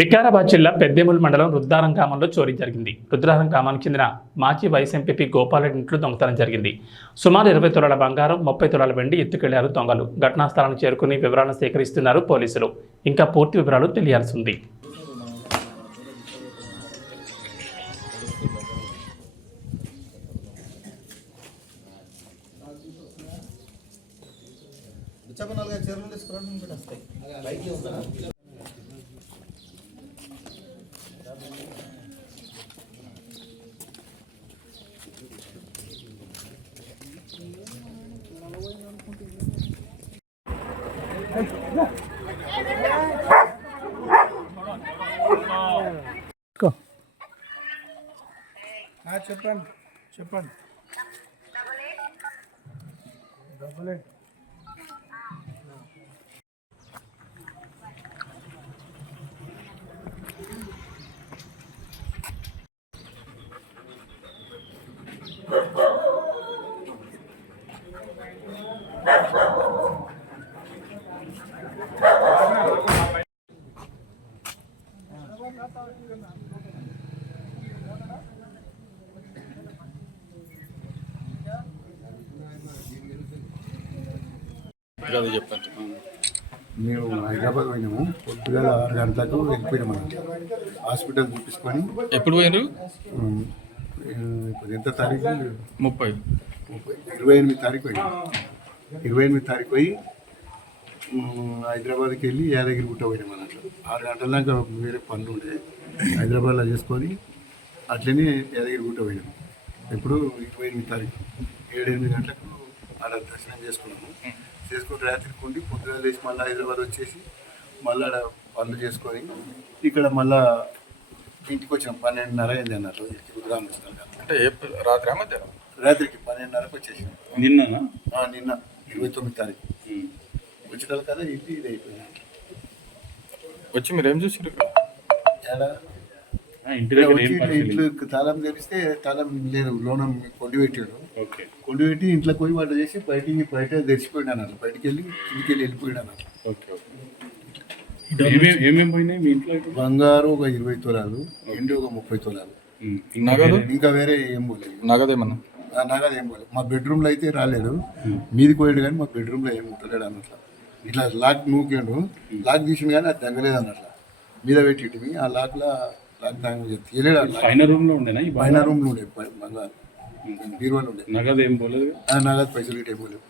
వికారాబాద్ జిల్లా పెద్దేముల్ మండలం రుద్రారం గ్రామంలో చోరీ జరిగింది. రుద్రారం గ్రామానికి చెందిన మాజీ వైస్ ఎంపీపీ గోపాలరెడ్డి ఇంట్లో దొంగతనం జరిగింది. సుమారు 20 తులాల బంగారం, 30 తులాల వెండి ఎత్తుకెళ్లారు దొంగలు. ఘటనా స్థలానికి చేరుకుని వివరాలను సేకరిస్తున్నారు పోలీసులు. ఇంకా పూర్తి వివరాలు తెలియాల్సి ఉంది. చెప్పండి చెప్పండి డబ్బులే చెప్పండి. మేము హైదరాబాద్ పోయినాము. పొద్దుగాల 6 గంటలకు వెళ్ళిపోయినాము. హాస్పిటల్ చూపించుకొని ఎప్పుడు పోయినారు? ఇప్పుడు ఎంత తారీఖు? 28 తారీఖు పోయినాం. 28 తారీఖు పోయి హైదరాబాద్కి వెళ్ళి యాదగిరి గుట్ట పోయినాం. అన్నట్లు 6 గంటల దాకా వేరే పనులు ఉండే హైదరాబాద్లో చేసుకొని అట్లనే యాదగిరి గుట్ట పోయినాం. ఇప్పుడు 28 తారీఖు 7-8 గంటలకు ఆడ దర్శనం చేసుకున్నాము. చేసుకుని రాత్రికి ఉండి పొద్దున లేచి మళ్ళీ హైదరాబాద్ వచ్చేసి మళ్ళీ ఆడ పనులు చేసుకొని ఇక్కడ మళ్ళా ఇంటికి వచ్చినాం. 12:30 అయింది అన్నట్లు. రుద్రారం వచ్చినాం. అంటే రాత్రికి 12:30కు వచ్చేసినాం. నిన్న 29 తారీఖు వచ్చిన కదా ఇంటి ఇది అయిపోయింది. వచ్చి మీరు ఏం చూసారు? ఇంట్లో తాళం తెరిస్తే తాళం లేదు, లోనం కొండి పెట్టాడు. కొండి పెట్టి ఇంట్లోకి పోయి వాటి చేసి బయట తెరిచిపోయాడు అన్నారు. బయటికి వెళ్ళి ఇంటికి వెళ్ళిపోయాడు అన్నారు. ఏమేమి పోయినాయి మీ ఇంట్లో? బంగారు ఒక 20 తులాలు, ఎండు ఒక 30 తులాలు. ఇంకా వేరే ఏం పోలేదు. నగదేమన్నా? నగదు ఏం పోలేదు. మా బెడ్రూమ్లో అయితే రాలేదు. మీది పోయాడు కానీ మా బెడ్రూమ్లో ఏం ముట్టలేడు అన్నట్లు. ఇట్లా లాక్ నూకాడు, లాక్ తీసిండు కానీ అది తగ్గలేదు అన్నట్లు. మీద పెట్టి ఆ లాక్లో తీయలేడు. పైన రూమ్ లో ఉండేనా? పైన రూమ్ లో ఉండే బంగారు బీరువాలు ఉండే. నగదు ఏం పోలేదు? నగదు పైసలు ఏం పోలేదు.